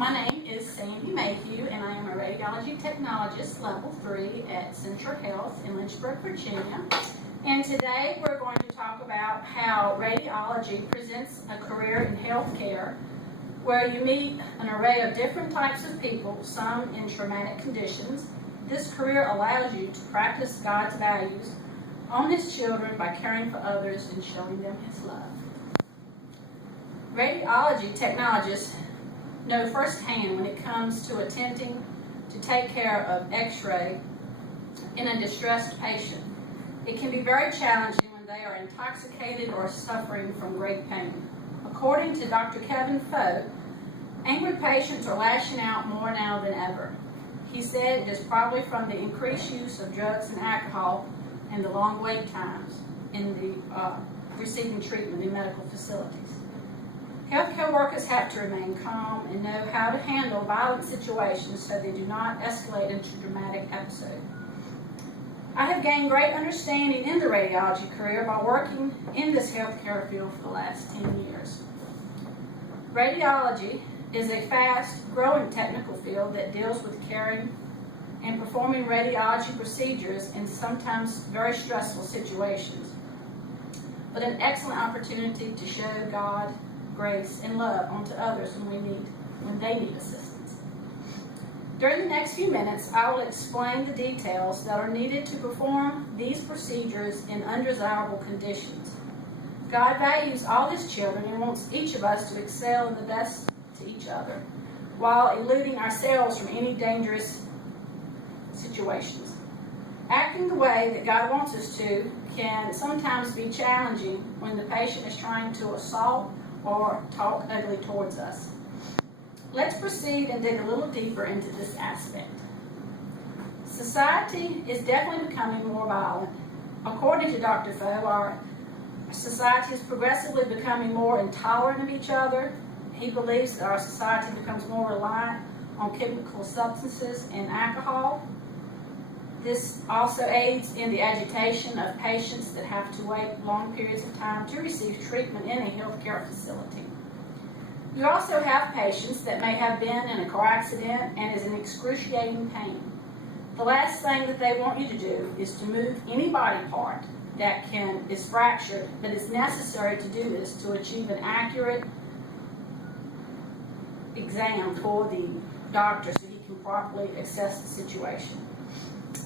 My name is Sandy Mayhew, and I am a radiology technologist level 3 at Central Health in Lynchburg, Virginia. And today we're going to talk about how radiology presents a career in healthcare where you meet an array of different types of people, some in traumatic conditions. This career allows you to practice God's values on His children by caring for others and showing them His love. Radiology technologists know firsthand when it comes to attempting to take care of X-ray in a distressed patient. It can be very challenging when they are intoxicated or suffering from great pain. According to Dr. Kevin Foe, angry patients are lashing out more now than ever. He said it is probably from the increased use of drugs and alcohol and the long wait times in the receiving treatment in medical facilities. Healthcare workers have to remain calm and know how to handle violent situations so they do not escalate into dramatic episodes. I have gained great understanding in the radiology career by working in this healthcare field for the last 10 years. Radiology is a fast-growing technical field that deals with caring and performing radiology procedures in sometimes very stressful situations, but an excellent opportunity to show God, grace, and love onto others when they need assistance. During the next few minutes, I will explain the details that are needed to perform these procedures in undesirable conditions. God values all His children and wants each of us to excel in the best to each other, while eluding ourselves from any dangerous situations. Acting the way that God wants us to can sometimes be challenging when the patient is trying to assault or talk ugly towards us. Let's proceed and dig a little deeper into this aspect. Society is definitely becoming more violent. According to Dr. Foe, our society is progressively becoming more intolerant of each other. He believes that our society becomes more reliant on chemical substances and alcohol. This also aids in the agitation of patients that have to wait long periods of time to receive treatment in a healthcare facility. You also have patients that may have been in a car accident and is in excruciating pain. The last thing that they want you to do is to move any body part that is fractured, but it's necessary to do this to achieve an accurate exam for the doctor so he can properly assess the situation.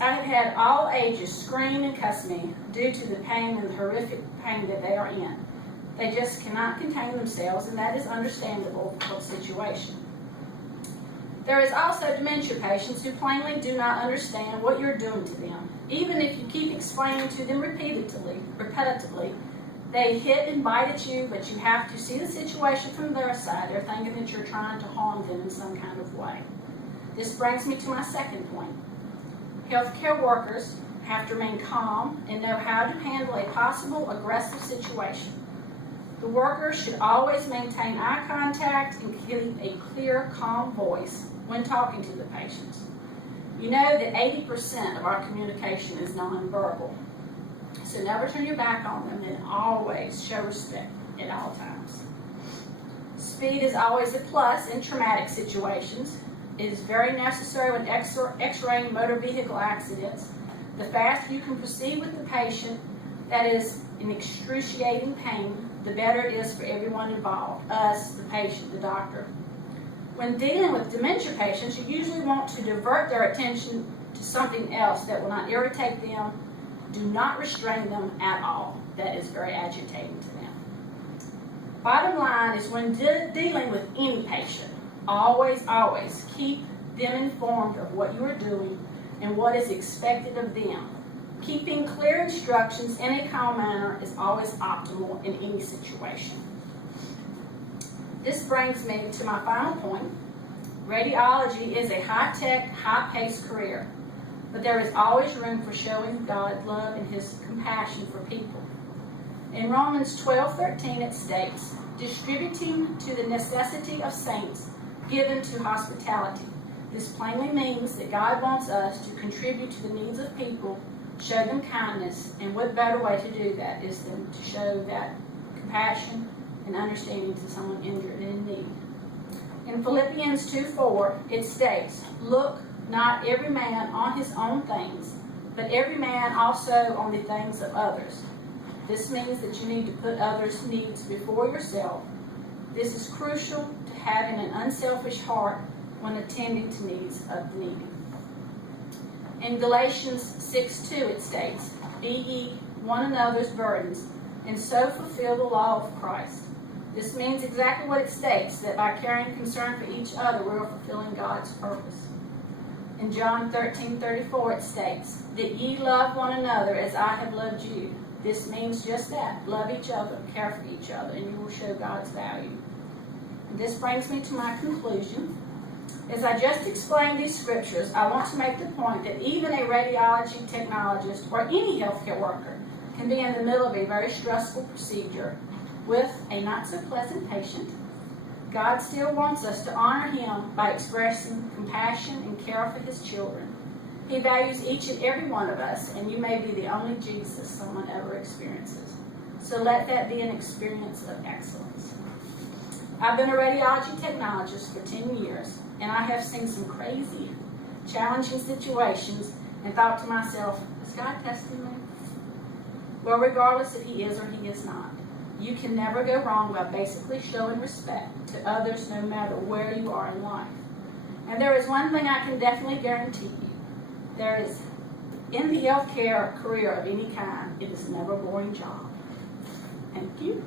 I have had all ages scream and cuss me due to the pain and the horrific pain that they are in. They just cannot contain themselves, and that is understandable for the situation. There is also dementia patients who plainly do not understand what you're doing to them. Even if you keep explaining to them repetitively, they hit and bite at you, but you have to see the situation from their side. They're thinking that you're trying to harm them in some kind of way. This brings me to my second point. Healthcare workers have to remain calm and know how to handle a possible aggressive situation. The workers should always maintain eye contact and keep a clear, calm voice when talking to the patients. You know that 80% of our communication is nonverbal. So never turn your back on them and always show respect at all times. Speed is always a plus in traumatic situations. It is very necessary when X-raying motor vehicle accidents. The faster you can proceed with the patient that is in excruciating pain, the better it is for everyone involved, us, the patient, the doctor. When dealing with dementia patients, you usually want to divert their attention to something else that will not irritate them. Do not restrain them at all. That is very agitating to them. Bottom line is when dealing with any patient, always keep them informed of what you are doing and what is expected of them. Keeping clear instructions in a calm manner is always optimal in any situation. This brings me to my final point. Radiology is a high-tech, high-paced career, but there is always room for showing God's love and His compassion for people. In Romans 12:13 it states, distributing to the necessity of saints, given to hospitality. This plainly means that God wants us to contribute to the needs of people, show them kindness, and what better way to do that is than to show that compassion and understanding to someone injured and in need. In Philippians 2:4, it states, "Look not every man on his own things, but every man also on the things of others." This means that you need to put others' needs before yourself. This is crucial to having an unselfish heart when attending to needs of the needy. In Galatians 6:2 it states, "Be ye one another's burdens, and so fulfill the law of Christ." This means exactly what it states, that by carrying concern for each other, we're fulfilling God's purpose. In John 13:34 it states, "That ye love one another as I have loved you." This means just that. Love each other, care for each other, and you will show God's value. And this brings me to my conclusion. As I just explained these scriptures, I want to make the point that even a radiology technologist or any healthcare worker can be in the middle of a very stressful procedure with a not-so-pleasant patient. God still wants us to honor Him by expressing compassion and care for His children. He values each and every one of us, and you may be the only Jesus someone ever experiences. So let that be an experience of excellence. I've been a radiology technologist for 10 years, and I have seen some crazy, challenging situations and thought to myself, is God testing me? Well, regardless if He is or He is not, you can never go wrong by basically showing respect to others no matter where you are in life. And there is one thing I can definitely guarantee you. There is, in the healthcare career of any kind, it is never a boring job. Thank you.